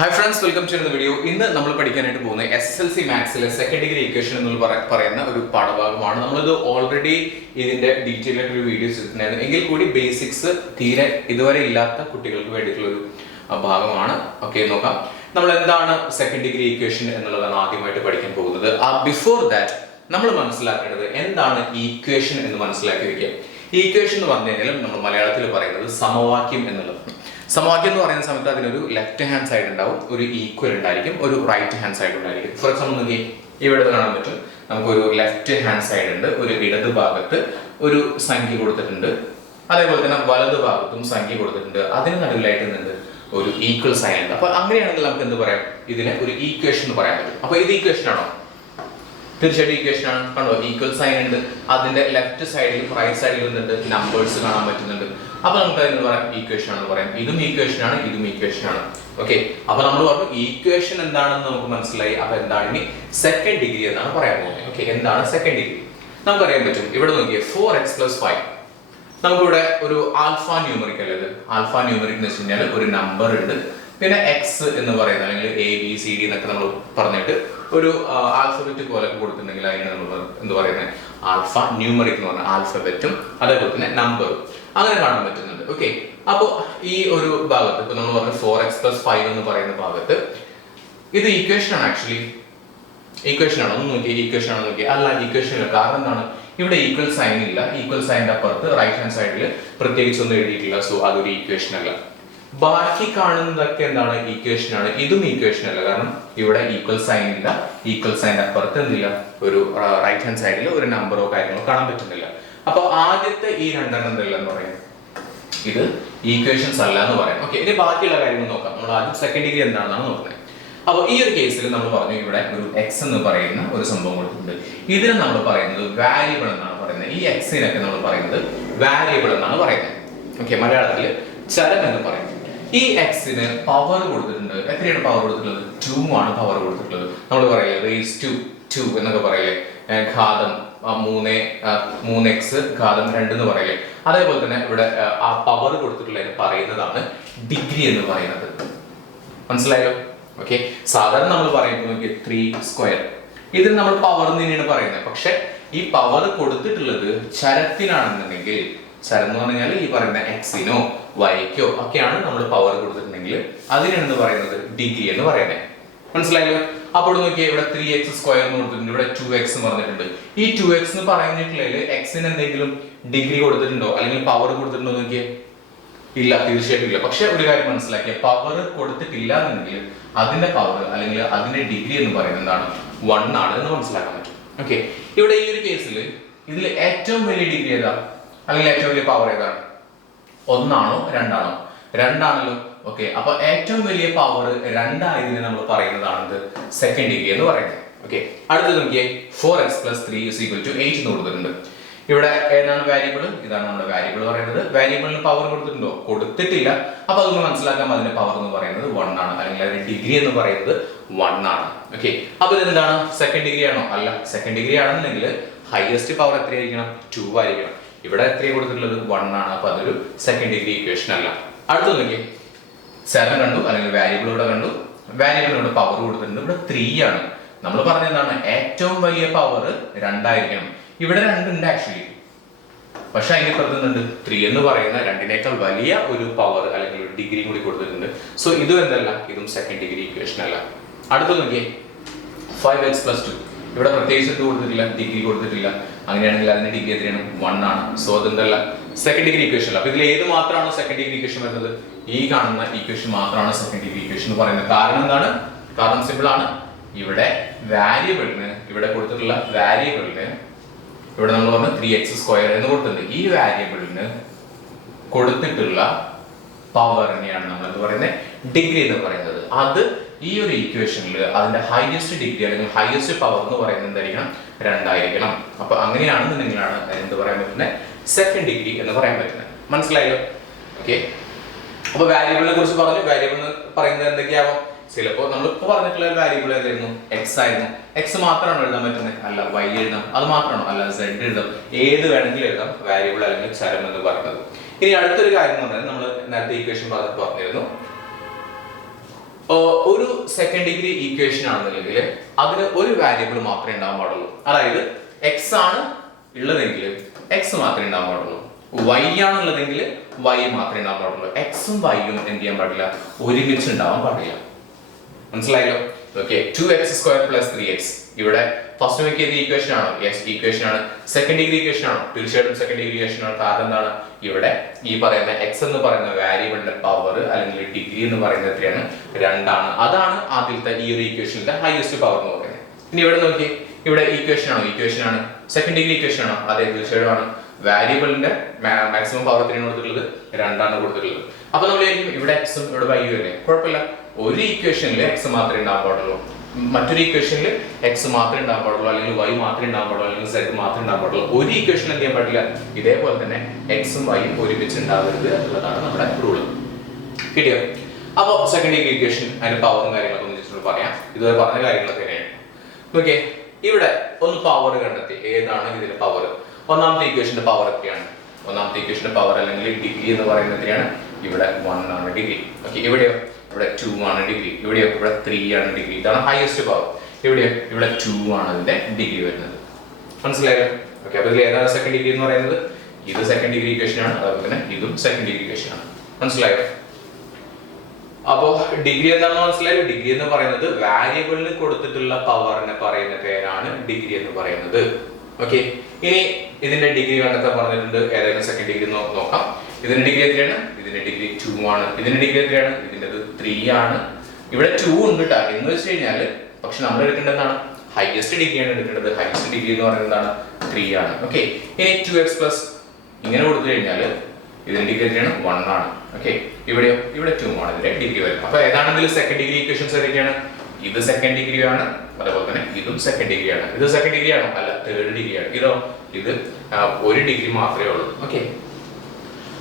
Hi friends, welcome to the video. In the നമ്മൾ പഠിക്കാനായിട്ട് പോകുന്ന SSLC മാത്സിലെ സെക്കൻഡ് ഡിഗ്രി ഇക്വേഷൻ എന്ന് പറയുന്ന ഒരു പാഠഭാഗമാണ്. നമ്മൾ ഇത് ഓൾറെഡി ഇതിന്റെ ഡീറ്റെയിൽ ആയിട്ട് ഒരു വീഡിയോ ചെയ്തിട്ടുണ്ടായിരുന്നു. എങ്കിൽ കൂടി ബേസിക്സ് തീരെ ഇതുവരെ ഇല്ലാത്ത കുട്ടികൾക്ക് വേണ്ടിയിട്ടുള്ള ഒരു ഭാഗമാണ്. ഓക്കേ, നോക്കാം. നമ്മൾ എന്താണ് സെക്കൻഡ് ഡിഗ്രി ഇക്വേഷൻ എന്നുള്ളതാണ് ആദ്യമായിട്ട് പഠിക്കാൻ പോകുന്നത്. ബിഫോർ ദാറ്റ് നമ്മൾ മനസ്സിലാക്കേണ്ടത് എന്താണ് ഈക്വേഷൻ എന്ന് മനസ്സിലാക്കി വെക്കുക. ഈക്വേഷൻ എന്ന് പറഞ്ഞു കഴിഞ്ഞാൽ നമ്മൾ മലയാളത്തിൽ പറയുന്നത് സമവാക്യം എന്നുള്ളത്. സമവാക്യം എന്ന് പറയുന്ന സമയത്ത് അതിനൊരു ലെഫ്റ്റ് ഹാൻഡ് സൈഡ് ഉണ്ടാവും, ഒരു ഈക്വൽ ഉണ്ടായിരിക്കും, ഒരു റൈറ്റ് ഹാൻഡ് സൈഡ് ഉണ്ടായിരിക്കും. ഫോർ എക്സാമ്പിൾ നോക്കി, ഇവിടെ കാണാൻ പറ്റും, നമുക്കൊരു ലെഫ്റ്റ് ഹാൻഡ് സൈഡ് ഉണ്ട്, ഒരു ഇടത് ഭാഗത്ത് ഒരു സംഖ്യ കൊടുത്തിട്ടുണ്ട്, അതേപോലെ തന്നെ വലത് ഭാഗത്തും സംഖ്യ കൊടുത്തിട്ടുണ്ട്, അതിന് നടുവിലായിട്ട് ഉണ്ട് ഒരു ഈക്വൽ സൈൻ ഉണ്ട്. അപ്പൊ അങ്ങനെയാണെങ്കിൽ നമുക്ക് എന്ത് പറയാം, ഇതിനെ ഒരു ഈക്വേഷൻ എന്ന് പറയാൻ പറ്റും. അപ്പൊ ഇത് ഈക്വേഷൻ ആണോ? തീർച്ചയായിട്ടും ഈക്വേഷൻ ആണ്. കണ്ടോ, ഈക്വൽ സൈൻ ഉണ്ട്, അതിന്റെ ലെഫ്റ്റ് സൈഡിൽ റൈറ്റ് സൈഡിൽ നിന്നുണ്ട് നമ്പേഴ്സ് കാണാൻ പറ്റുന്നുണ്ട്. അപ്പൊ നമുക്ക് അതിന് പറയാം ഈക്വേഷൻ ആണെന്ന് പറയാം. ഇതും ഈക്വേഷൻ ആണ്, ഇതും ഈക്വേഷൻ ആണ്. ഓക്കെ, അപ്പൊ നമ്മൾ പറഞ്ഞു ഈക്വേഷൻ എന്താണെന്ന് നമുക്ക് മനസ്സിലായി. അപ്പൊ എന്താണ് ഇനി സെക്കൻഡ് ഡിഗ്രി എന്നാണ് പറയാൻ പോകുന്നത്. ഓക്കെ, എന്താണ് സെക്കൻഡ് ഡിഗ്രി നമുക്ക് അറിയാൻ പറ്റും. ഇവിടെ നോക്കിയേ 4x + 5. നമുക്കിവിടെ ഒരു ആൽഫ ന്യൂമറിക് അല്ലേ, ആൽഫ ന്യൂമറിക് എന്ന് വെച്ച് കഴിഞ്ഞാൽ ഒരു നമ്പർ ഉണ്ട്, പിന്നെ എക്സ് എന്ന് പറയുന്നത് അല്ലെങ്കിൽ ABCD എന്നൊക്കെ നമ്മൾ പറഞ്ഞിട്ട് ഒരു ആൽഫബറ്റ് പോലെ കൊടുത്തിട്ടുണ്ടെങ്കിൽ അതിനെ നമ്മൾ എന്ത് പറയുന്നത്, ആൽഫ ന്യൂമറിക് എന്ന് പറഞ്ഞാൽ ആൽഫബറ്റും അതേപോലെ തന്നെ നമ്പറും അങ്ങനെ കാണാൻ പറ്റുന്നുണ്ട്. ഓക്കെ, അപ്പോൾ ഈ ഒരു ഭാഗത്ത് ഇപ്പൊ നമ്മൾ പറഞ്ഞ 4x + 5 എന്ന് പറയുന്ന ഭാഗത്ത് ഇത് ഈക്വേഷൻ ആണ്. ആക്ച്വലി ഈക്വേഷൻ ആണോ ഒന്ന് നോക്കി, ഈക്വേഷൻ ആണോ നോക്കി, അല്ല ഈക്വേഷൻ ഇല്ല. കാരണം എന്താണ്, ഇവിടെ ഈക്വൽ സൈൻ ഇല്ല. ഈക്വൽ സൈനിന്റെ അപ്പുറത്ത് റൈറ്റ് ഹാൻഡ് സൈഡിൽ പ്രത്യേകിച്ചൊന്നും എഴുതിയിട്ടില്ല. സോ അതൊരു ഈക്വേഷൻ അല്ല. ബാക്കി കാണുന്നതൊക്കെ എന്താണ്, ഈക്വേഷൻ ആണ്. ഇതും ഈക്വേഷൻ അല്ല, കാരണം ഇവിടെ ഈക്വൽ സൈൻ ഇല്ല. ഈക്വൽ സൈനിന്റെ അപ്പുറത്ത് എന്തില്ല, ഒരു റൈറ്റ് ഹാൻഡ് സൈഡിൽ ഒരു നമ്പറോ കാര്യങ്ങളോ കാണാൻ പറ്റുന്നില്ല. അപ്പൊ ആദ്യത്തെ ഈ രണ്ടെണ്ണം എന്തല്ല എന്ന് പറയാം, ഇത് ഈക്വേഷൻസ് അല്ല എന്ന് പറയാം. ഓക്കെ, ഇനി ബാക്കിയുള്ള കാര്യങ്ങൾ നോക്കാം. നമ്മൾ ആദ്യം സെക്കൻഡ് ഡിഗ്രി എന്താണെന്നാണ് നോക്കുന്നത്. അപ്പോൾ ഈ ഒരു കേസിൽ നമ്മൾ പറഞ്ഞു ഇവിടെ ഒരു എക്സ് എന്ന് പറയുന്ന ഒരു സംഭവം കൊടുത്തിട്ടുണ്ട്. ഇതിന് നമ്മൾ പറയുന്നത് വാരിയബിൾ എന്നാണ് പറയുന്നത്. ഈ എക്സിനൊക്കെ നമ്മൾ പറയുന്നത് വാരിയബിൾ എന്നാണ് പറയുന്നത്. ഓക്കെ, മലയാളത്തിൽ ചരം എന്ന് പറയും. ഈ എക്സിന് പവർ കൊടുത്തിട്ടുണ്ട്. എത്രയാണ് പവർ കൊടുത്തിട്ടുള്ളത്? 2 ആണ് പവർ കൊടുത്തിട്ടുള്ളത്. നമ്മൾ പറയില്ലേ റേസ് ടു 2 എന്നൊക്കെ പറയില്ലേ, ഘാതം 3x ഘാതം 2 എന്ന് പറയില്ലേ. അതേപോലെ തന്നെ ഇവിടെ ആ പവർ കൊടുത്തിട്ടുള്ളതിന് പറയുന്നതാണ് ഡിഗ്രി എന്ന് പറയുന്നത്. മനസ്സിലായോ? ഓക്കെ, സാധാരണ നമ്മൾ പറയുമ്പോൾ 3². ഇതിന് നമ്മൾ പവർ തന്നെയാണ് പറയുന്നത്. പക്ഷെ ഈ പവർ കൊടുത്തിട്ടുള്ളത് ചരത്തിനാണെന്നുണ്ടെങ്കിൽ, ചരം എന്ന് പറഞ്ഞാൽ ഈ പറയുന്ന എക്സിനോ വൈക്കോ ഒക്കെയാണ് നമ്മൾ പവർ കൊടുത്തിട്ടുണ്ടെങ്കിൽ അതിനാണ് പറയുന്നത് ഡിഗ്രി എന്ന് പറയുന്നത്. മനസ്സിലായല്ലോ? അപ്പോൾ നോക്കിയാൽ ഇവിടെ 3x² എന്ന് കൊടുത്തിട്ടുണ്ട്, ഇവിടെ 2x എന്ന് പറഞ്ഞിട്ടുണ്ട്. ഈ 2x എന്ന് പറഞ്ഞിട്ടുള്ളതിൽ എക്സിന് എന്തെങ്കിലും ഡിഗ്രി കൊടുത്തിട്ടുണ്ടോ അല്ലെങ്കിൽ പവർ കൊടുത്തിട്ടുണ്ടോ നോക്കിയേ? ഇല്ല, തീർച്ചയായിട്ടും ഇല്ല. പക്ഷെ ഒരു കാര്യം മനസ്സിലാക്കിയ, പവർ കൊടുത്തിട്ടില്ല എന്നുണ്ടെങ്കിൽ അതിന്റെ പവർ അല്ലെങ്കിൽ അതിന്റെ ഡിഗ്രി എന്ന് പറയുന്നത് എന്താണ്, 1 ആണ് എന്ന് മനസ്സിലാക്കാൻ പറ്റും. ഓക്കെ, ഇവിടെ ഈ ഒരു കേസിൽ ഇതിൽ ഏറ്റവും വലിയ ഡിഗ്രി ഏതാ അല്ലെങ്കിൽ ഏറ്റവും വലിയ പവർ ഏതാണ്? 1 ആണോ 2 ആണോ? 2 ആണല്ലോ. ഓക്കെ, അപ്പൊ ഏറ്റവും വലിയ പവർ 2 ആയതിനെ നമ്മൾ പറയുന്നതാണ് സെക്കൻഡ് ഡിഗ്രി എന്ന് പറയുന്നത്. ഓക്കെ, അടുത്തത് നോക്കിയേ 4x + 3 = 8 എന്ന് കൊടുത്തിട്ടുണ്ട്. ഇവിടെ ഏതാണ് വാരിയബിൾ? ഇതാണ് നമ്മുടെ വാരിയബിൾ പറയുന്നത്. വാരിയബിളിന് പവർ കൊടുത്തിട്ടുണ്ടോ? കൊടുത്തിട്ടില്ല. അപ്പൊ അതൊന്ന് മനസ്സിലാക്കാം, അതിന്റെ പവർ എന്ന് പറയുന്നത് 1 ആണ് അല്ലെങ്കിൽ അതിന്റെ ഡിഗ്രി എന്ന് പറയുന്നത് 1 ആണ്. ഓക്കെ, അപ്പൊ ഇതെന്താണ്, സെക്കൻഡ് ഡിഗ്രി ആണോ? അല്ല. സെക്കൻഡ് ഡിഗ്രി ആണെന്നുണ്ടെങ്കിൽ ഹയസ്റ്റ് പവർ എത്രയായിരിക്കണം? 2 ആയിരിക്കണം. ഇവിടെ എത്രയാണ് കൊടുത്തിട്ടുള്ളത്? 1 ആണ്. അപ്പൊ അതൊരു സെക്കൻഡ് ഡിഗ്രി ഇക്വേഷൻ അല്ല. അടുത്ത നോക്കിയേ, 7 കണ്ടു അല്ലെങ്കിൽ വാരിയബിൾ ഇവിടെ കണ്ടു. വാരിയബിളിനോട് പവർ കൊടുത്തിട്ടുണ്ട്. ഇവിടെ 3 ആണ്. നമ്മൾ പറഞ്ഞതാണ് ഏറ്റവും വലിയ പവർ 2 ആയിരിക്കണം. ഇവിടെ 2 ഉണ്ട് ആക്ച്വലി, പക്ഷെ അതിന്റെ പുറത്തുണ്ട് 3 എന്ന് പറയുന്ന 2നേക്കാൾ വലിയ ഒരു പവർ അല്ലെങ്കിൽ ഒരു ഡിഗ്രി കൂടി കൊടുത്തിട്ടുണ്ട്. സോ ഇതും എന്തല്ല, ഇതും സെക്കൻഡ് ഡിഗ്രി ഇക്വേഷൻ അല്ല. അടുത്ത നോക്കിയേ 5x + 2. ഇവിടെ പ്രത്യേകിച്ച് എന്ത് കൊടുത്തിട്ടില്ല, ഡിഗ്രി കൊടുത്തിട്ടില്ല. അങ്ങനെയാണെങ്കിൽ അതിന്റെ ഡിഗ്രി എത്രയാണ്? 1 ആണ്. സോ അതെന്തല്ല, സെക്കൻഡ് ഡിഗ്രി ഇക്വേഷൻ അല്ല. അപ്പൊ ഇതിൽ ഏത് മാത്രമാണ് സെക്കൻഡ് ഡിഗ്രി ഇക്വേഷൻ വരുന്നത്? ഈ കാണുന്ന ഇക്വേഷൻ മാത്രമാണ് സെക്കൻഡ് ഡിഗ്രി ഇക്വേഷൻ എന്ന് പറയുന്നത്. കാരണം എന്താണ്? കാരണം സിമ്പിൾ ആണ്. ഇവിടെ വാരിയബിളിന്, ഇവിടെ കൊടുത്തിട്ടുള്ള വാരിയബിളിന് ഇവിടെ നമ്മൾ പറഞ്ഞ 3x² എന്ന് കൊടുത്തിട്ടുണ്ട്. ഈ വാരിയബിളിന് കൊടുത്തിട്ടുള്ള പവറിനെയാണ് നമ്മൾ എന്ത് പറയുന്നത്, ഡിഗ്രി എന്ന് പറയുന്നത്. അത് ഈ ഒരു ഇക്വേഷനിൽ അതിന്റെ ഹയസ്റ്റ് ഡിഗ്രി അല്ലെങ്കിൽ ഹയസ്റ്റ് പവർ എന്ന് പറയുന്നത് എന്തായിരിക്കണം? 2 ആയിരിക്കണം. അപ്പൊ അങ്ങനെയാണെന്നുണ്ടെങ്കിലാണ് എന്ത് പറയാൻ പറ്റുന്നത്, സെക്കൻഡ് ഡിഗ്രി എന്ന് പറയാൻ പറ്റുന്നത്. മനസ്സിലായല്ലോ? ഓക്കെ, അപ്പൊ വാരിയബിളിനെ കുറിച്ച് പറഞ്ഞു. വാരിയബിൾ എന്ന് പറയുന്നത് എന്തൊക്കെയാവും? ചിലപ്പോൾ നമ്മളിപ്പോ പറഞ്ഞിട്ടുള്ള വാരിയബിൾ ഏതായിരുന്നു? എക്സ് ആയിരുന്നു. എക്സ് മാത്രമാണോ എഴുതാൻ പറ്റുന്നത്? അല്ല. വൈ എഴുതാം. അത് മാത്രമാണോ? അല്ല. സെഡ് എഴുതാം. ഏത് വേണമെങ്കിലും എഴുതാം വാരിയബിൾ അല്ലെങ്കിൽ ചരം എന്ന് പറയുന്നത്. ഇനി അടുത്തൊരു കാര്യം എന്ന് പറഞ്ഞാൽ നമ്മൾ നേരത്തെ ഇക്വേഷൻ പറഞ്ഞിരുന്നു, ഒരു സെക്കൻഡ് ഡിഗ്രി ഈക്വേഷൻ ആണെന്നുണ്ടെങ്കിൽ അതിന് ഒരു വാരിയബിൾ മാത്രമേ ഉണ്ടാവാൻ പാടുള്ളൂ. അതായത് എക്സ് ആണ് ഉള്ളതെങ്കിൽ എക്സ് മാത്രമേ ഉണ്ടാവാൻ പാടുള്ളൂ. വൈ ആണുള്ളതെങ്കിൽ വൈ മാത്രമേ ഉണ്ടാവാൻ പാടുള്ളൂ. എക്സും വൈയും എന്ത് ചെയ്യാൻ പാടില്ല, ഒരുമിച്ച് ഉണ്ടാവാൻ പാടില്ല. മനസ്സിലായല്ലോ? ഓക്കെ, 2x² + 3x ഇവിടെ ഫസ്റ്റ് വെക്ക് ചെയ്ത ഈക്വേഷൻ ആണോ? യെസ്, ഈക്വേഷൻ ആണ്. സെക്കൻഡ് ഡിഗ്രി ഈക്വേഷൻ ആണോ? തീർച്ചയായിട്ടും സെക്കൻഡ് ഡിഗ്രി ഈക്വേഷൻ ആണ്. കാരണം എന്താണ്, ഇവിടെ ഈ പറയുന്ന എക്സ് എന്ന് പറയുന്ന വാരിയബിളിന്റെ പവർ അല്ലെങ്കിൽ ഡിഗ്രി എന്ന് പറയുന്നത് എത്രയാണ്? 2 ആണ്. അതാണ് ആദ്യത്തെ ഈ ഒരു ഈക്വേഷനിലെ ഹൈയസ്റ്റ് പവർ എന്ന് പറയുന്നത്. ഇനി ഇവിടെ നോക്കി, ഇവിടെ ഈക്വേഷൻ ആണോ? ഈക്വേഷൻ ആണ്. സെക്കൻഡ് ഡിഗ്രി ഈക്വേഷൻ ആണോ? അതെ, തീർച്ചയായിട്ടും ആണ്. വാരിയബിളിന്റെ മാക്സിമം പവർ എത്രയാണ് കൊടുത്തിട്ടുള്ളത്? 2 ആണ് കൊടുത്തിട്ടുള്ളത്. അപ്പൊ നമ്മൾ ഇവിടെ എക്സും ഇവിടെ വൈയും അല്ലേ? കുഴപ്പമില്ല. ഒരു ഈക്വേഷനിൽ എക്സ് മാത്രമേ ഉണ്ടാവാൻ പാടുള്ളൂ, മറ്റൊരു ഈക്വേഷനിൽ എക്സ് മാത്രമേ ഉണ്ടാവാൻ പാടുള്ളൂ, അല്ലെങ്കിൽ വൈ മാത്രമേ ഉണ്ടാവാൻ പാടുള്ളൂ, അല്ലെങ്കിൽ സെഡ് മാത്രമേ ഉണ്ടാവാൻ പാടുള്ളൂ. ഒരു ഈക്വേഷൻ എന്ത് ചെയ്യാൻ പാടില്ല, ഇതേപോലെ തന്നെ എക്സും വൈയും ഒരുമിച്ച് ഉണ്ടാവരുത് എന്നുള്ളതാണ് നമ്മുടെ റൂള്. കിട്ടിയോ? അപ്പോൾ സെക്കൻഡ് ഡിഗ്രി ഈക്വേഷൻ അതിന്റെ പവറും കാര്യങ്ങളൊക്കെ ഒന്ന് ജസ്റ്റ് പറയാം. ഇതുവരെ പറഞ്ഞ കാര്യങ്ങളൊക്കെ തന്നെയാണ്. ഓക്കെ, ഇവിടെ ഒന്ന് പവർ കണ്ടെത്തി. ഏതാണ് ഇതിന്റെ പവർ? ഒന്നാമത്തെ ഈക്വേഷന്റെ പവർ എത്രയാണ്? ഒന്നാമത്തെ ഈക്വേഷന്റെ പവർ അല്ലെങ്കിൽ ഡിഗ്രി എന്ന് പറയുന്നത് എത്രയാണ്? ഇവിടെ 1 ആണ് ഡിഗ്രി. ഓക്കെ, ഇവിടെയോ? ഇവിടെ 2 ആണ് ഡിഗ്രി. ഇവിടെയോ? ഇവിടെ 3 ആണ് ഡിഗ്രി. ഇതാണ് ഹൈയസ്റ്റ് പവർ. ഇവിടെയോ? ഇവിടെ 2 ആണ് അതിന്റെ ഡിഗ്രി വരുന്നത്. മനസ്സിലായോ? ഓക്കെ, അപ്പൊ ഇതിൽ ഏതാണ് സെക്കൻഡ് ഡിഗ്രി എന്ന് പറയുന്നത്? ഇത് സെക്കൻഡ് ഡിഗ്രി ഈക്വേഷൻ ആണ്. അതുപോലെ തന്നെ ഇതും സെക്കൻഡ് ഡിഗ്രി ഈക്വേഷൻ ആണ്. മനസ്സിലായോ? അപ്പോ ഡിഗ്രി എന്താണെന്ന് മനസ്സിലായോ? ഡിഗ്രി എന്ന് പറയുന്നത് വാരിയബിളിന് കൊടുത്തിട്ടുള്ള പവറിനെ പറയുന്ന പേരാണ് ഡിഗ്രി എന്ന് പറയുന്നത്. ഓക്കെ, ഇനി ഇതിന്റെ ഡിഗ്രി കണ്ടെത്താൻ പറഞ്ഞിട്ടുണ്ട്. ഏതായാലും സെക്കൻഡ് ഡിഗ്രി നോക്കാം. ഇതിന്റെ ഡിഗ്രി എത്രയാണ്? ഇതിന്റെ ഡിഗ്രി 2 ആണ്. ഇതിന്റെ ഡിഗ്രി എത്രയാണ്? ഇതിന്റെ 3 ആണ്. ഇവിടെ 2 ഉണ്ട് കേട്ടോ. എന്ന് വെച്ച് കഴിഞ്ഞാൽ പക്ഷെ നമ്മൾ എടുക്കേണ്ടത് എന്താണ്? ഹൈയസ്റ്റ് ഡിഗ്രിയാണ് എടുക്കേണ്ടത്. ഹൈയസ്റ്റ് ഡിഗ്രി എന്ന് പറയുന്നത് എന്താണ്? 3 ആണ്. ഓക്കെ, ഇനി 2x+ ഇങ്ങനെ കൊടുത്തു കഴിഞ്ഞാൽ ഇതിന്റെ ഡിഗ്രി എത്രയാണ്? 1 ആണ്. ഓക്കെ, ഇവിടെയോ? ഇവിടെ 2 ആണ് ഇതിന്റെ ഡിഗ്രി വരുന്നത്. അപ്പൊ ഏതാണെങ്കിലും സെക്കൻഡ് ഡിഗ്രി ഈക്വേഷൻസ് ഏതൊക്കെയാണ്? ഇത് സെക്കൻഡ് ഡിഗ്രി ആണ്, അതുപോലെ തന്നെ ഇതും സെക്കൻഡ് ഡിഗ്രി ആണ്. ഇത് സെക്കൻഡ് ഡിഗ്രി ആണോ? അല്ല, തേർഡ് ഡിഗ്രി ആണ്. ഇതോ? ഇത് 1 ഡിഗ്രി മാത്രമേ ഉള്ളൂ. ഓക്കെ,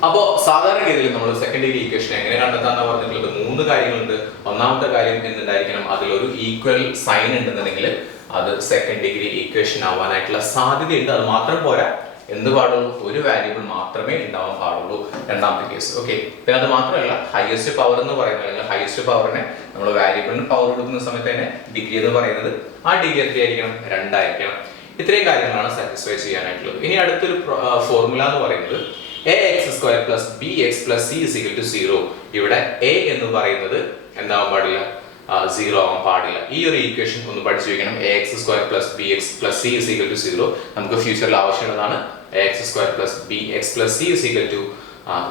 അപ്പോ സാധാരണഗതിയിൽ നമ്മൾ സെക്കൻഡ് ഡിഗ്രി ഈക്വേഷൻ എങ്ങനെ കണ്ടെത്താന്ന് പറഞ്ഞിട്ടുള്ളത് 3 കാര്യങ്ങളുണ്ട്. ഒന്നാമത്തെ കാര്യം എന്തുണ്ടായിരിക്കണം? അതിലൊരു ഈക്വൽ സൈൻ ഉണ്ടെന്നുണ്ടെങ്കിൽ അത് സെക്കൻഡ് ഡിഗ്രി ഈക്വേഷൻ ആവാനായിട്ടുള്ള സാധ്യതയുണ്ട്. അത് മാത്രം പോരാ, എന്ത് പാടുള്ളൂ? ഒരു വാരിയബിൾ മാത്രമേ ഉണ്ടാവാൻ പാടുള്ളൂ. രണ്ടാമത്തെ കേസ്. ഓക്കെ, പിന്നെ അത് മാത്രമല്ല, ഹയസ്റ്റ് പവർ എന്ന് പറയുന്നത് അല്ലെങ്കിൽ ഹയസ്റ്റ് പവറിനെ നമ്മൾ വാരിയബിളിന് പവർ കൊടുക്കുന്ന സമയത്ത് തന്നെ ഡിഗ്രി എന്ന് പറയുന്നത് ആ ഡിഗ്രി എത്രയായിരിക്കണം? 2 ആയിരിക്കണം. ഇത്രയും കാര്യങ്ങളാണ് സാറ്റിസ്ഫൈ ചെയ്യാനായിട്ടുള്ളത്. ഇനി അടുത്തൊരു ഫോർമുല എന്ന് പറയുന്നത് ax² + bx + c = 0. ഇവിടെ a എന്ന് പറയുന്നത് എന്താവാൻ പാടില്ല? 0 ആവാൻ പാടില്ല. ഈ ഒരു ഈക്വേഷൻ ഒന്ന് പഠിച്ചു വെക്കണം. ax² + bx + c = 0 നമുക്ക് ഫ്യൂച്ചറിൽ ആവശ്യമുള്ളതാണ്. ax² + bx + c =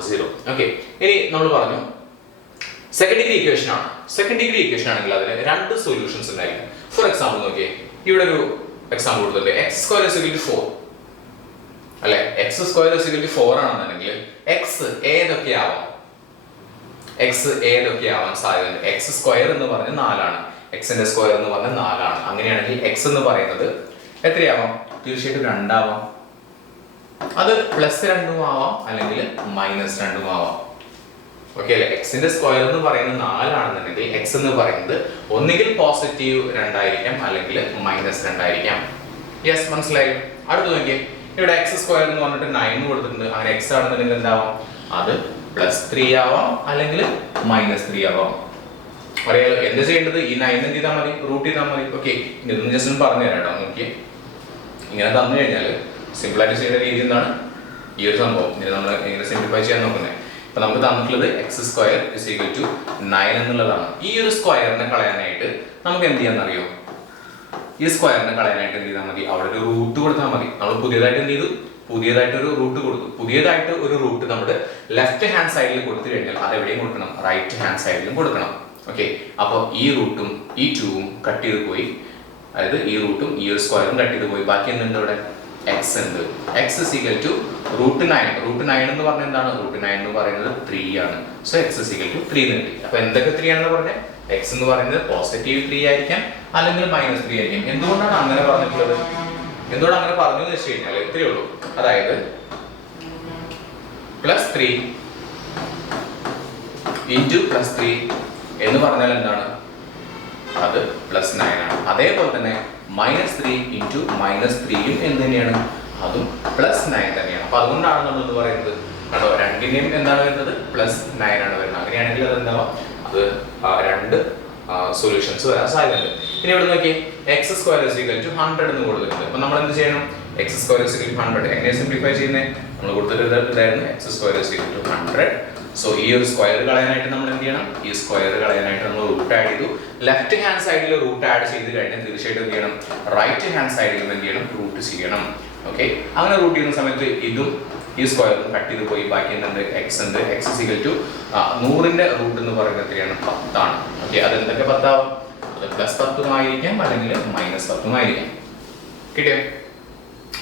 0. ഓക്കെ, ഇനി നമ്മൾ പറഞ്ഞു സെക്കൻഡ് ഡിഗ്രി ഈക്വേഷൻ ആണ്. സെക്കൻഡ് ഡിഗ്രി ഈക്വേഷൻ ആണെങ്കിൽ അതിന് 2 സൊല്യൂഷൻസ് ഉണ്ടായിരിക്കും. ഫോർ എക്സാമ്പിൾ നോക്കിയേ, ഇവിടെ ഒരു എക്സാമ്പിൾ കൊടുത്തിട്ടുണ്ട്. x² = 4 അല്ലെ? x² = 4 ആണെന്നുണ്ടെങ്കിൽ എക്സ് ഏതൊക്കെയാവാം? എക്സ് ഏതൊക്കെയാവാൻ സാധ്യതയുണ്ട്? x² എന്ന് പറഞ്ഞാൽ 4 ആണ്. എക്സിന്റെ സ്ക്വയർ എന്ന് പറഞ്ഞാൽ 4 ആണ്. അങ്ങനെയാണെങ്കിൽ എക്സ് എന്ന് പറയുന്നത് എത്രയാവാം? തീർച്ചയായിട്ടും 2 ആവാം. അത് +2 ആവാം, അല്ലെങ്കിൽ -2 ആവാം. ഓക്കെ അല്ലെ? എക്സിന്റെ സ്ക്വയർ എന്ന് പറയുന്നത് 4 ആണെന്നുണ്ടെങ്കിൽ എക്സ് എന്ന് പറയുന്നത് ഒന്നുകിൽ +2 ആയിരിക്കാം, അല്ലെങ്കിൽ -2 ആയിരിക്കാം. യെസ്, മനസ്സിലായി? അടുത്ത് നോക്കിയേ, ഇവിടെ x² എന്ന് പറഞ്ഞിട്ട് 9 കൊടുത്തിട്ടുണ്ട്. അങ്ങനെ x ആണെന്നുണ്ടെങ്കിൽ എന്താവാം? അത് +3 ആവാം, അല്ലെങ്കിൽ -3 ആവാം. അറിയാലോ എന്താ ചെയ്യേണ്ടത്? ഈ 9 എന്ത് ചെയ്താൽ മതി? റൂട്ട് ചെയ്താൽ മതി. ഓക്കെ, ഇതൊന്നും ജസ്റ്റ് ഒന്ന് പറഞ്ഞു തരാം കേട്ടോ. നോക്കിയേ, ഇങ്ങനെ തന്നു കഴിഞ്ഞാൽ സിമ്പിൾ ആയിട്ട് ചെയ്യുന്ന രീതി എന്താണ്? ഈ ഒരു സംഭവം ഇതിനെ നമ്മൾ എങ്ങനെ സിംപ്ലിഫൈ ചെയ്യാൻ നോക്കുന്നത്? ഇപ്പൊ നമുക്ക് തന്നിട്ടുള്ളത് x² = 9 എന്നുള്ളതാണ്. ഈ ഒരു സ്ക്വയറിനെ കളയാനായിട്ട് നമുക്ക് എന്ത് ചെയ്യാന്നറിയോ? ഈ സ്ക്വയറിനെ കളയാനായിട്ട് എന്ത് ചെയ്താൽ മതി? അവിടെ ഒരു റൂട്ട് കൊടുത്താൽ മതി. നമ്മൾ പുതിയതായിട്ട് എന്ത് ചെയ്തു? പുതിയതായിട്ട് ഒരു റൂട്ട് കൊടുത്തു. പുതിയതായിട്ട് ഒരു റൂട്ട് നമ്മുടെ ലെഫ്റ്റ് ഹാൻഡ് സൈഡിൽ കൊടുത്തു കഴിഞ്ഞാൽ അത് എവിടെയും കൊടുക്കണം? റൈറ്റ് ഹാൻഡ് സൈഡിലും കൊടുക്കണം. ഓക്കെ, അപ്പോൾ ഈ റൂട്ടും ഈ 2ഉം കട്ട് ചെയ്ത് പോയി. അതായത് ഈ റൂട്ടും ഈ ഒരു സ്ക്വയറും കട്ട് ചെയ്ത് പോയി. ബാക്കി എന്തുണ്ട്? ഇവിടെ x ഉണ്ട്. x = √9. √9 എന്ന് പറഞ്ഞാൽ എന്താണ്? √9 എന്ന് പറയുന്നത് 3 ആണ്. സോ x = 3 എന്ന് കിട്ടി. അപ്പൊ എന്തൊക്കെ 3 ആണെന്ന് പറഞ്ഞാൽ x എന്ന് പറയുന്നത് +3 ആയിരിക്കാം, അല്ലെങ്കിൽ -3 ആയിരിക്കാം. എന്തുകൊണ്ടാണ് അങ്ങനെ പറഞ്ഞിട്ടുള്ളത്? എന്തുകൊണ്ട് അങ്ങനെ പറഞ്ഞു എന്ന് വെച്ച് കഴിഞ്ഞാൽ ഇത്രയേ ഉള്ളൂ. അതായത് +3 × +3 എന്ന് പറഞ്ഞാൽ എന്താണ്? അത് +9 ആണ്. അതേപോലെ തന്നെ -3 × -3യും എന്ത് തന്നെയാണ്? അതും +9 തന്നെയാണ്. അപ്പൊ അതുകൊണ്ടാണ് നമ്മൾ എന്ന് പറയുന്നത് കണ്ടോ, രണ്ടിനെയും എന്താണ് വരുന്നത്? +9 ആണ് വരുന്നത്. അങ്ങനെയാണെങ്കിൽ അത് എന്താവാം? അത് 2 സൊല്യൂഷൻസ് വരാൻ സാധ്യതയുണ്ട്. ഇനി ഇവിടെ നോക്കി x square is equal to 100 എന്ന് കൊടുത്തിട്ടുണ്ട്. അപ്പോൾ നമ്മൾ എന്ത് ചെയ്യണം? X square is equal to 100 എങ്ങനെ സിംപ്ലിഫൈ ചെയ്യുന്നത്? നമ്മൾ കൊടുത്തിട്ടുണ്ടായിരുന്നു x square is equal to 100. So ഈ ഒരു സ്ക്വയർ കളയാനായിട്ട് നമ്മൾ എന്ത് ചെയ്യണം? ഈ സ്ക്വയർ കളയാനായിട്ട് നമ്മൾ റൂട്ട് ആഡ് ചെയ്തു. ലെഫ്റ്റ് ഹാൻഡ് സൈഡിൽ റൂട്ട് ആഡ് ചെയ്ത് കഴിഞ്ഞാൽ തീർച്ചയായിട്ടും എന്ത് ചെയ്യണം? റൈറ്റ് ഹാൻഡ് സൈഡിലും എന്ത് ചെയ്യണം? റൂട്ട് ചെയ്യണം. ഓക്കെ, അങ്ങനെ റൂട്ട് ചെയ്യുന്ന സമയത്ത് ഇതും ഈ സ്ക്വയറും കട്ട് ചെയ്ത് പോയി ബാക്കി എന്തുണ്ട്? എക്സ് ഉണ്ട്. എക്സ് ഇസ് ഈക്വൽ ടു 100ന്റെ റൂട്ട് എന്ന് പറയുന്നത് എത്രയാണ്? 10 ആണ്. ഓക്കെ, അത് എന്തൊക്കെ 10 ആവും? അത് +10 ആയിരിക്കാം അല്ലെങ്കിൽ -10 ആയിരിക്കാം. കിട്ടിയോ?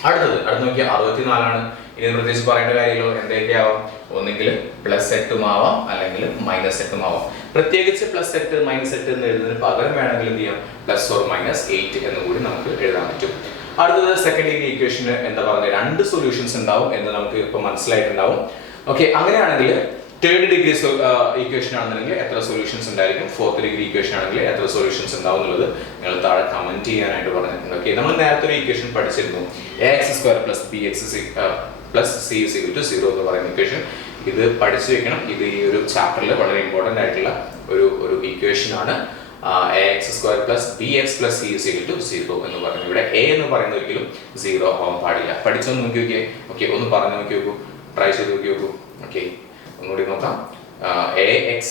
അടുത്ത് നോക്കിയാൽ 64 ആണ്. ഇനി പ്രത്യേകിച്ച് പറയേണ്ട കാര്യമല്ലോ, എന്തൊക്കെയാവാം? ഒന്നെങ്കിൽ +8 ആവാം അല്ലെങ്കിൽ -8 ആവാം. പ്രത്യേകിച്ച് +8 -8 എന്ന് എഴുതുന്നതിന് പകരം വേണമെങ്കിൽ എന്ത് ചെയ്യാം? +or-8 എന്ന് കൂടി നമുക്ക് എഴുതാൻ പറ്റും. അടുത്തത് സെക്കൻഡ് ഡിഗ്രി ഇക്വേഷന് എന്താ പറയുക? 2 സൊല്യൂഷൻസ് ഉണ്ടാവും എന്ന് നമുക്ക് ഇപ്പോൾ മനസ്സിലായിട്ടുണ്ടാവും. ഓക്കെ, അങ്ങനെയാണെങ്കിൽ തേർഡ് ഡിഗ്രി ഇക്വേഷൻ ആണെന്നുണ്ടെങ്കിൽ എത്ര സൊല്യൂഷൻസ് ഉണ്ടായിരിക്കും? ഫോർത്ത് ഡിഗ്രി ഇക്വേഷൻ ആണെങ്കിൽ എത്ര സൊല്യൂഷൻസ് ഉണ്ടാവും എന്നുള്ളത് നിങ്ങൾ താഴെ കമന്റ് ചെയ്യാനായിട്ട് പറഞ്ഞിട്ടുണ്ട്. ഓക്കെ, നമ്മൾ നേരത്തെ ഒരു ഇക്വേഷൻ പഠിച്ചിരുന്നു, ax² + bx + c = 0 എന്ന് പറയുന്ന ഇക്വേഷൻ. ഇത് പഠിച്ചു വെക്കണം. ഇത് ഈ ഒരു ചാപ്റ്ററിൽ വളരെ ഇമ്പോർട്ടന്റ് ആയിട്ടുള്ള ഒരു ഇക്വേഷൻ ആണ്. ax² + bx + c = 0 എന്ന് പറയുന്നത്. ഇവിടെ a എന്ന് പറയുന്നത് ഒരിക്കലും 0 ആവാൻ പാടില്ല. പഠിച്ചൊന്ന് നോക്കി നോക്കിയേ. ഓക്കെ, ഒന്ന് പറഞ്ഞു നോക്കി നോക്കൂ, ട്രൈ ചെയ്ത് നോക്കി നോക്കൂ. ഓക്കെ, ഒന്നുകൂടി നോക്കാം. ax²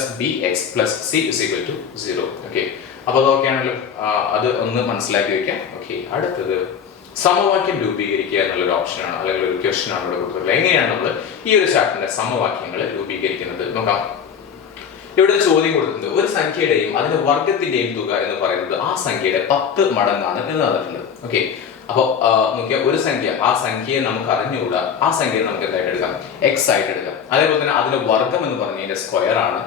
+ bx + c = 0. ഓക്കെ, അപ്പോൾ അതൊക്കെയാണല്ലോ, അത് ഒന്ന് മനസ്സിലാക്കി വെക്കാം. ഓക്കെ, അടുത്തത് സമവാക്യം രൂപീകരിക്കുക എന്നുള്ളൊരു ഓപ്ഷനാണ് അല്ലെങ്കിൽ ഒരു ക്വസ്റ്റൻ ആണ് ഇവിടെ കൊടുത്തിട്ടുള്ളത്. എങ്ങനെയാണ് നമ്മൾ ഈ ഒരു ചാപ്റ്ററിന്റെ സമവാക്യങ്ങൾ രൂപീകരിക്കുന്നത് നോക്കാം. ഇവിടെ ചോദ്യം കൊടുക്കുന്നത് ഒരു സംഖ്യയുടെയും അതിന്റെ വർഗത്തിന്റെയും തുക എന്ന് പറയുന്നത് ആ സംഖ്യയുടെ 10 മടങ്ങാണ് എന്ന് തന്നിട്ടുള്ളത്. ഓക്കെ, അപ്പോൾ നോക്കിയാൽ ഒരു സംഖ്യ, ആ സംഖ്യയെ നമുക്ക് അറിഞ്ഞുകൂടാ, ആ സംഖ്യയെ നമുക്ക് എന്തായിട്ട് എടുക്കാം? എക്സ് ആയിട്ട് എടുക്കാം. അതേപോലെ തന്നെ അതിന്റെ വർഗം എന്ന് പറഞ്ഞതിന്റെ സ്ക്വയർ ആണ്.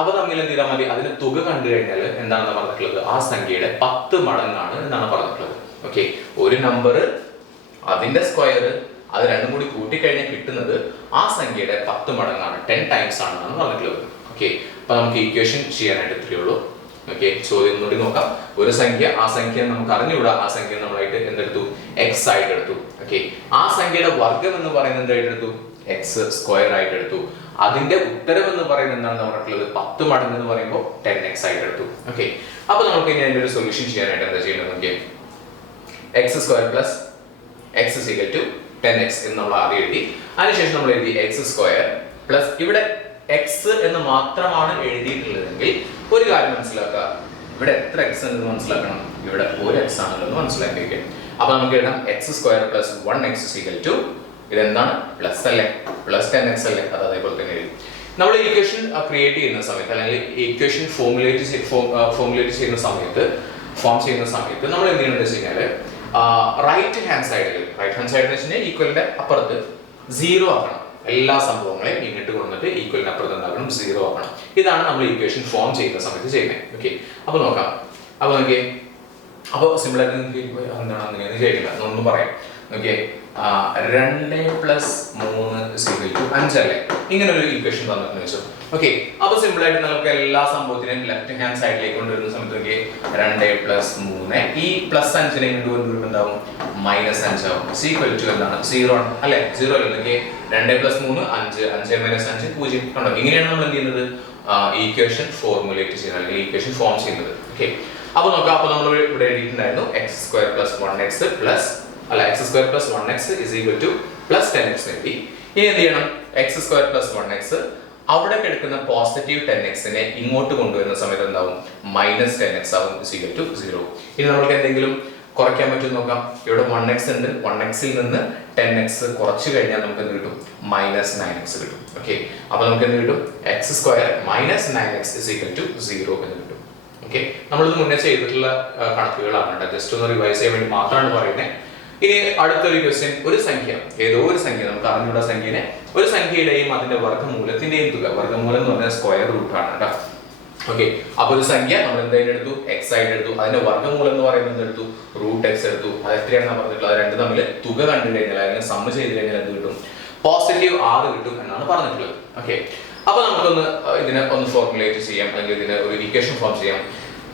അവ തമ്മിൽ എന്ത് ചെയ്താൽ മതി? അതിന്റെ തുക കണ്ടു കഴിഞ്ഞാൽ എന്താണെന്ന് പറഞ്ഞിട്ടുള്ളത്? ആ സംഖ്യയുടെ 10 മടങ്ങാണ് എന്നാണ് പറഞ്ഞിട്ടുള്ളത്. ഓക്കെ, ഒരു നമ്പർ അതിന്റെ സ്ക്വയർ അത് രണ്ടും കൂടി കൂട്ടിക്കഴിഞ്ഞാൽ കിട്ടുന്നത് ആ സംഖ്യയുടെ 10 മടങ്ങാണ്, 10 ടൈംസ് ആണെന്നാണ് പറഞ്ഞിട്ടുള്ളത്. ഓക്കെ, അപ്പൊ നമുക്ക് ഇക്വേഷൻ ചെയ്യാനായിട്ട് ഇത്രയേ ഉള്ളൂ. ഓക്കെ, ചോദ്യം ഒന്നുകൂടി നോക്കാം. ഒരു സംഖ്യ, ആ സംഖ്യ നമുക്ക് അറിഞ്ഞുകൂടാ, ആ സംഖ്യ നമ്മളായിട്ട് എന്തെടുത്തു? എക്സ് ആയിട്ട് എടുത്തു. ഓക്കെ, ആ സംഖ്യയുടെ വർഗം എന്ന് പറയുന്നത് എന്തായിട്ട് എടുത്തു? എക്സ് സ്ക്വയർ ആയിട്ട് എടുത്തു. അതിന്റെ ഉത്തരം എന്ന് പറയുന്നത് എന്താണ് പറഞ്ഞിട്ടുള്ളത്? 10 മടങ്ങ് എന്ന് പറയുമ്പോൾ 10x ആയിട്ട് എടുത്തു. ഓക്കെ, അപ്പൊ നമുക്ക് ഇനി അതിന്റെ ഒരു സൊല്യൂഷൻ ചെയ്യാനായിട്ട് എന്താ ചെയ്യേണ്ടത് നോക്കിയാൽ x² + x = 10x എന്ന് നമ്മൾ ആദ്യം എഴുതി. അതിനുശേഷം നമ്മൾ എഴുതി x² ഇവിടെ x എന്ന് മാത്രമാണ് എഴുതിയിട്ടുള്ളതെങ്കിൽ ഒരു കാര്യം മനസ്സിലാക്കുക, ഇവിടെ എത്ര x ഉണ്ടെന്ന് മനസ്സിലാക്കണം. ഇവിടെ ഒരു x ആണല്ലോ എന്ന് മനസ്സിലാക്കി വെക്കാം. അപ്പൊ നമുക്ക് എഴുതാം x² + 1x = ഇതെന്താണ്? പ്ലസ് അല്ലേ? +10x അല്ലേ? അത് അതേപോലെ തന്നെ എഴുതി. നമ്മൾ ഇക്വേഷൻ ക്രിയേറ്റ് ചെയ്യുന്ന സമയത്ത് അല്ലെങ്കിൽ ഇക്വേഷൻ ഫോം ചെയ്യുന്ന സമയത്ത് നമ്മൾ എന്ത് ചെയ്യണമെന്ന് വെച്ച് കഴിഞ്ഞാൽ റൈറ്റ് ഹാൻഡ് സൈഡിൽ എന്ന് വെച്ചാൽ ഈക്വലിന്റെ അപ്പുറത്ത് 0 ആക്കണം. എല്ലാ സംഭവങ്ങളെയും ഇങ്ങോട്ട് കൊണ്ടിട്ട് ഈക്വലിന്റെ അപ്പുറത്ത് എന്താക്കണം? 0 ആക്കണം. ഇതാണ് നമ്മൾ ഇക്വേഷൻ ഫോം ചെയ്യുന്ന സമയത്ത് ചെയ്യുന്നത്. ഓക്കെ, അപ്പൊ നോക്കാം. അപ്പൊ നോക്കിയേ, അപ്പോൾ സിമ്പിൾ ആയിട്ട് എന്താണ് അങ്ങനെയൊന്നും ചെയ്യില്ല എന്നൊന്നും പറയാം. ഓക്കെ, 2 + 3 = 5 അല്ലേ? ഇങ്ങനെ ഒരു ഇക്വേഷൻ തന്നിട്ട് വെച്ചു. ഓക്കെ, അപ്പൊ സിമ്പിൾ ആയിട്ട് നമുക്ക് എല്ലാ സംഭവത്തിനും ലെഫ്റ്റ് ഹാൻഡ് സൈഡിലേക്ക് കൊണ്ടുവരുന്ന സമയത്ത് 2 + 3 ഈ +5 കൊണ്ടുവരുമ്പോൾ എന്താവും? -5 ആവും. = എന്താണ്? 0 ആണ് അല്ലെ? 0 അല്ലേ? 2 + 3 5, 5 - 5 0 കണ്ടോ? ഇങ്ങനെയാണ് നമ്മൾ എന്ത് ചെയ്യുന്നത്? ഈക്വേഷൻ ഫോർമുലേറ്റ് ചെയ്യുന്നത് അല്ലെങ്കിൽ ഈക്വേഷൻ ഫോം ചെയ്യുന്നത്. ഓക്കെ, അപ്പൊ നോക്കാം. അപ്പൊ നമ്മൾ ഇവിടെ എഴുതിയിട്ടുണ്ടായിരുന്നു x² + 1x x² + 1x = +10x എഴുതി. ഇനി എന്ത് ചെയ്യണം? x² + 1x അവിടെ കിടക്കുന്ന പോസിറ്റീവ് 10x-നെ ഇങ്ങോട്ട് കൊണ്ടുവരുന്ന സമയത്ത് എന്താവും? -10x ആവും = 0. ഇനി നമുക്ക് എന്തെങ്കിലും കുറയ്ക്കാൻ പറ്റും നോക്കാം. ഇവിടെ 1x ഉണ്ട്. 1x-ൽ നിന്ന് 10x കുറച്ച് കഴിഞ്ഞാൽ നമുക്ക് എന്ത് കിട്ടും? -9x കിട്ടും. ഓക്കെ, അപ്പൊ നമുക്ക് എന്ത് കിട്ടും? x² - 9x = 0 എന്ന് കിട്ടും. ഓക്കെ, നമ്മളിത് മുന്നേ ചെയ്തിട്ടുള്ള കണക്കുകളാണ്, ജസ്റ്റ് ഒന്ന് റിവൈസ് ചെയ്യാൻ വേണ്ടി മാത്രമാണ് പറയുന്നത്. ഇനി അടുത്തൊരു ക്വസ്റ്റ്യൻ, ഒരു സംഖ്യ, ഏതോ ഒരു സംഖ്യ, നമുക്ക് അറിഞ്ഞൂടാ സംഖ്യനെ, ഒരു സംഖ്യയുടെയും അതിന്റെ വർഗ്ഗമൂലത്തിന്റെയും തുക, വർഗ്ഗമൂലം എന്ന് പറഞ്ഞാൽ സ്ക്വയർ റൂട്ട് ആണ് കേട്ടോ. ഓക്കെ, അപ്പൊ ഒരു സംഖ്യ നമ്മൾ എന്തായാലും എടുത്തു? എക്സ് ആയിട്ട് എടുത്തു. അതിന്റെ വർഗ്ഗമൂലം എന്ന് പറയുന്നത് എടുത്തു? √x എടുത്തു. അത് എത്രയാണ് പറഞ്ഞിട്ടുള്ളത്? അത് രണ്ട് തമ്മിൽ തുക കണ്ടു കഴിഞ്ഞാൽ അതിനെ സം ചെയ്ത് കഴിഞ്ഞാൽ എന്ത് കിട്ടും? +6 കിട്ടും എന്നാണ് പറഞ്ഞിട്ടുള്ളത്. ഓക്കെ, അപ്പൊ നമുക്കൊന്ന് ഇതിനെ ഒന്ന് ഫോർമുലേറ്റ് ചെയ്യാം അല്ലെങ്കിൽ ഇതിനെ ഒരു ഇക്വേഷൻ ഫോം ചെയ്യാം.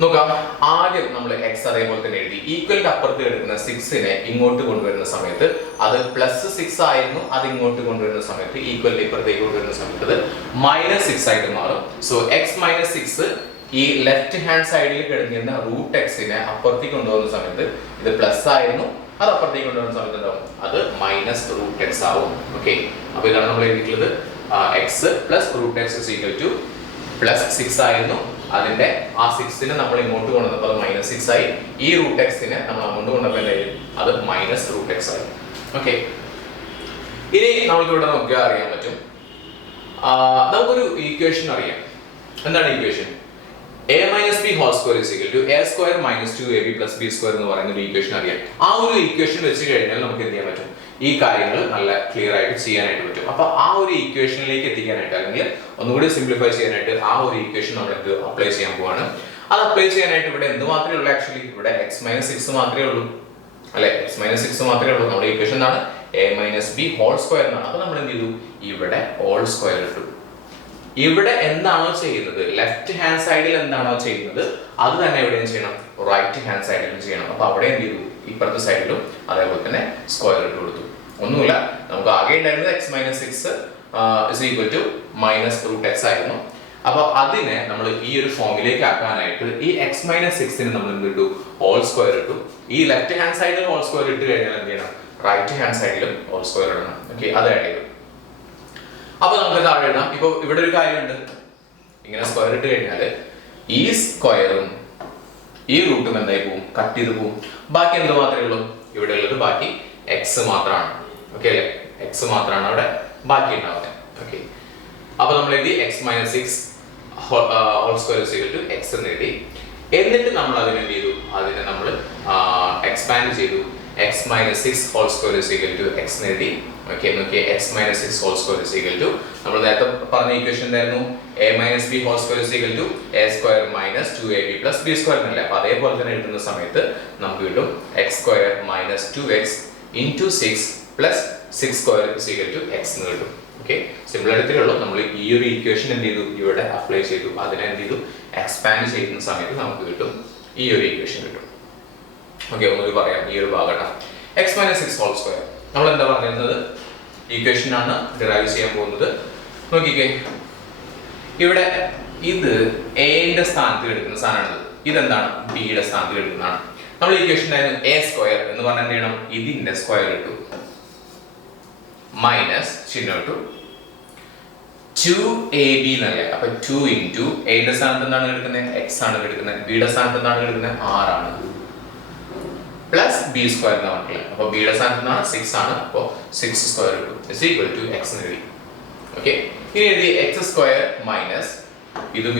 നോക്കാം. ആദ്യം നമ്മൾ എക്സ് അതേപോലെ തന്നെ എഴുതി. ഈക്വലിന്റെ അപ്പുറത്ത് എടുക്കുന്ന 6നെ ഇങ്ങോട്ട് കൊണ്ടുവരുന്ന സമയത്ത് അത് +6 ആയിരുന്നു. അത് ഇങ്ങോട്ട് കൊണ്ടുവരുന്ന സമയത്ത് ഈക്വലിന്റെ ഇപ്പുറത്തേക്ക് കൊണ്ടുവരുന്ന സമയത്ത് അത് -6 ആയിട്ട് മാറും. സോ x - 6 ഈ ലെഫ്റ്റ് ഹാൻഡ് സൈഡിൽ കിടക്കുന്ന √xനെ അപ്പുറത്തേക്ക് കൊണ്ടുപോകുന്ന സമയത്ത് ഇത് പ്ലസ് ആയിരുന്നു. അത് അപ്പുറത്തേക്ക് കൊണ്ടുവരുന്ന സമയത്ത് എന്താവും? അത് -√x ആവും. ഓക്കെ, അപ്പൊ ഇതാണ് നമ്മൾ എഴുതിയിട്ടുള്ളത്. x + √x +6 ആയിരുന്നു. അതിന്റെ ആ 6നെ നമ്മൾ ഇങ്ങോട്ട് കൊണ്ടുവന്നപ്പോൾ അത് -6 ആയി. ഈ √xനെ നമ്മൾ അങ്ങോട്ട് കൊണ്ടുവന്നപ്പോൾ എന്തായാലും അത് -√x ആയി. ഓക്കെ, ഇനി നമുക്ക് ഇവിടെ നോക്കിയാൽ അറിയാൻ പറ്റും. നമുക്കൊരു ഈക്വേഷൻ അറിയാം. എന്താണ് equation? a - b² = a² - 2ab + b² എന്ന് പറയുന്ന ഒരു ഈക്വേഷൻ അറിയാം. ആ ഒരു ഈക്വേഷൻ വെച്ച് കഴിഞ്ഞാൽ നമുക്ക് എന്ത് ചെയ്യാൻ പറ്റും? ഈ കാര്യങ്ങൾ നല്ല ക്ലിയർ ആയിട്ട് ചെയ്യാനായിട്ട് പറ്റും. അപ്പൊ ആ ഒരു ഈക്വേഷനിലേക്ക് എത്തിക്കാനായിട്ട് അല്ലെങ്കിൽ ഒന്നുകൂടി സിംപ്ലിഫൈ ചെയ്യാനായിട്ട് ആ ഒരു ഈക്വേഷൻ നമ്മൾ എന്ത് അപ്ലൈ ചെയ്യാൻ പോവാണ്. അത് അപ്ലൈ ചെയ്യാനായിട്ട് ഇവിടെ എന്ത് മാത്രമേ ഉള്ളൂ? ആക്ച്വലി ഇവിടെ x - 6 മാത്രമേ ഉള്ളൂ അല്ലെ? x - 6 മാത്രമേ ഉള്ളൂ. നമ്മുടെ ഈക്വേഷൻ എന്താണ്? a - b² എന്നാണ്. അപ്പൊ നമ്മൾ എന്ത് ചെയ്തു? ഇവിടെ ഹോൾ² ഇട്ടു. ഇവിടെ എന്താണോ ചെയ്യുന്നത്, ലെഫ്റ്റ് ഹാൻഡ് സൈഡിൽ എന്താണോ ചെയ്യുന്നത് അത് തന്നെ എവിടെയും ചെയ്യണം, റൈറ്റ് ഹാൻഡ് സൈഡിലും ചെയ്യണം. അപ്പൊ അവിടെ എന്ത് ചെയ്തു? ഇപ്പുറത്തെ സൈഡിലും അതേപോലെ തന്നെ സ്ക്വയർ ഇട്ട് കൊടുത്തു. ഒന്നുമില്ല, നമുക്ക് ആകെ ഉണ്ടായിരുന്നത് x - 6 = -√x ആയിരുന്നു. അപ്പൊ അതിനെ നമ്മൾ ഈ ഒരു ഫോമിലേക്ക് ആക്കാനായിട്ട് ഈ x - 6നെ നമ്മൾ എന്ത് ഇട്ടു? ഹോൾ² ഇട്ടു. ഈ ലെഫ്റ്റ് ഹാൻഡ് സൈഡിൽ ഹോൾ² ഇട്ട് കഴിഞ്ഞാൽ എന്ത് ചെയ്യണം? റൈറ്റ് ഹാൻഡ് സൈഡിലും ഹോൾ² ഇടണം. ഓക്കെ, അത് ആഡ് ചെയ്തു. അപ്പൊ നമുക്ക് താഴെ എഴുതാം. ഇപ്പൊ ഇവിടെ ഒരു കാര്യമുണ്ട്. ഇങ്ങനെ സ്ക്വയർ ഇട്ട് കഴിഞ്ഞാൽ ഈ സ്ക്വയറും ഈ റൂട്ടും എന്തായി പോവും? കട്ട് ചെയ്ത് പോവും. ബാക്കി എന്ത് മാത്രമേ ഉള്ളൂ? ഇവിടെ ഉള്ളത് ബാക്കി എക്സ് മാത്രമാണ്. ഓക്കെ അല്ലേ? എക്സ് മാത്രമാണ് അവിടെ ബാക്കി ഉണ്ടാവുന്നത്. ഓക്കെ, അപ്പൊ നമ്മൾ എഴുതി x - 6 ² x എന്ന് എഴുതി. എന്നിട്ട് നമ്മൾ അതിനെ എന്ത് ചെയ്തു? അതിനെ നമ്മൾ എക്സ്പാൻഡ് ചെയ്തു. x - 6² x എന്ന് എഴുതി. ഓക്കെ, നോക്കിയേ, x - 6² നമ്മൾ നേരത്തെ പറഞ്ഞ ഈക്വേഷൻ എന്തായിരുന്നു? a - b² = a² - 2ab + b² എന്നല്ലേ? അപ്പൊ അതേപോലെ തന്നെ എഴുതുന്ന സമയത്ത് നമുക്ക് കിട്ടും x² - 2x × 6 + 6² x എന്ന് കിട്ടും. ഓക്കെ, സിമ്പിൾ ആയിട്ടേ ഉള്ളൂ. നമ്മൾ ഈ ഒരു ഈക്വേഷൻ എന്ത് ചെയ്തു? ഇവിടെ അപ്ലൈ ചെയ്തു. അതിനെ എന്ത് ചെയ്തു? എക്സ്പാൻഡ് ചെയ്യുന്ന സമയത്ത് നമുക്ക് കിട്ടും ഈ ഒരു ഈക്വേഷൻ കിട്ടും. ഓക്കെ, ഒന്നുകൂടി പറയാം. ഈ ഒരു ഭാഗം x - 6² നമ്മൾ എന്താ പറയുന്നത്? ഈക്വേഷൻ ആണ് ഡിറൈവ് ചെയ്യാൻ പോകുന്നത്. നോക്കിക്കേ, ഇവിടെ ഇത് എന്റെ സ്ഥാനത്ത് എടുക്കുന്ന സാധനമാണ്. ഇതെന്താണ്? ബിയുടെ സ്ഥാനത്ത് എടുക്കുന്നതാണ്. നമ്മൾ ഈക്വേഷൻ ആയിരുന്നു a² എന്ന് പറഞ്ഞാൽ എന്ത് ചെയ്യണം? ഇതിന്റെ സ്ക്വയർ ഇട്ടു, മൈനസ് ചിഹ്നം ഇട്ടു, 2ab എന്നല്ലേ? അപ്പൊ 2 × എയുടെ സ്ഥാനത്ത് എന്താണ് എടുക്കുന്നത്? x ആണ് എടുക്കുന്നത്. ബിയുടെ സ്ഥാനത്ത് എന്താണ് എടുക്കുന്നത്? 6 ആണ്. പ്ലസ് b² എന്ന് പറഞ്ഞില്ല. അപ്പൊ ബിയുടെ സ്ഥാനത്ത് എന്താണ്? 6 ആണ്. അപ്പൊ 6² ഇട്ടു = x എന്ന് എഴുതി. ഓക്കെ, ഇനി എഴുതി x² മൈനസ് ഇതും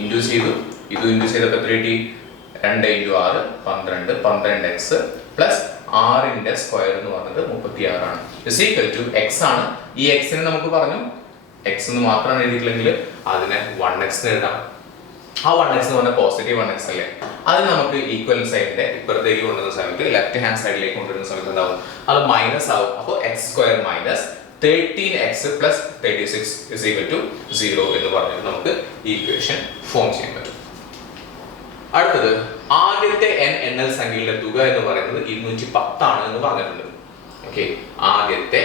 ഇൻഡു ചെയ്തു. ഇതും ഇൻഡു ചെയ്തപ്പോൾ എത്ര കിട്ടി? 2 × 6 12 12x പ്ലസ് 6ന്റെ സ്ക്വയർ എന്ന് പറഞ്ഞത് 36 ആണ്. x ആണ്. ഈ x നെ നമുക്ക് പറഞ്ഞു x എന്ന് മാത്രമാണ് എഴുതിയിട്ടില്ലെങ്കിൽ അതിനെ 1x എന്ന് എഴുതാം. ആ 1x എന്ന് പറഞ്ഞാൽ പോസിറ്റീവ് 1x അല്ലേ? അത് നമുക്ക് ഈക്വലന്റ് സൈഡിന്റെ ഇപ്പുറത്തേക്ക് കൊണ്ടുവരുന്ന സമയത്ത് ലെഫ്റ്റ് ഹാൻഡ് സൈഡിലേക്ക് കൊണ്ടുവരുന്ന സമയത്ത് എന്താവും? അത് മൈനസ് ആവും. അപ്പോൾ x² - 13x + 36 = 0 എന്ന് പറഞ്ഞിട്ട് നമുക്ക് ഈക്വേഷൻ ഫോം ചെയ്യാൻ പറ്റും. അടുത്തത് ആദ്യത്തെ n എണ്ണൽ സംഖ്യകളുടെ തുക എന്ന് പറയുന്നത് 210 ആണ് എന്ന് പറഞ്ഞിട്ടുണ്ട്. ഓക്കെ, ആദ്യത്തെ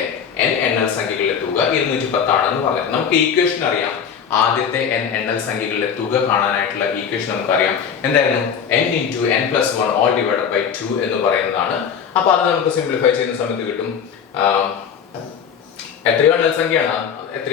n എണ്ണൽ സംഖ്യകളുടെ തുക 210 ആണെന്ന് പറഞ്ഞിട്ടുണ്ട്. നമുക്ക് ഈക്വേഷൻ അറിയാം. ആദ്യത്തെ n എണ്ണൽ സംഖ്യകളുടെ തുക കാണാനായിട്ടുള്ള ഈക്വേഷൻ നമുക്കറിയാം. എന്തായിരുന്നു? n × n + 1 / 2 എന്ന് പറയുന്നതാണ്. അപ്പൊ അത് നമുക്ക് സിംപ്ലിഫൈ ചെയ്യുന്ന സമയത്ത് കിട്ടും എത്രയോ എണ്ണൽ സംഖ്യയാണ്?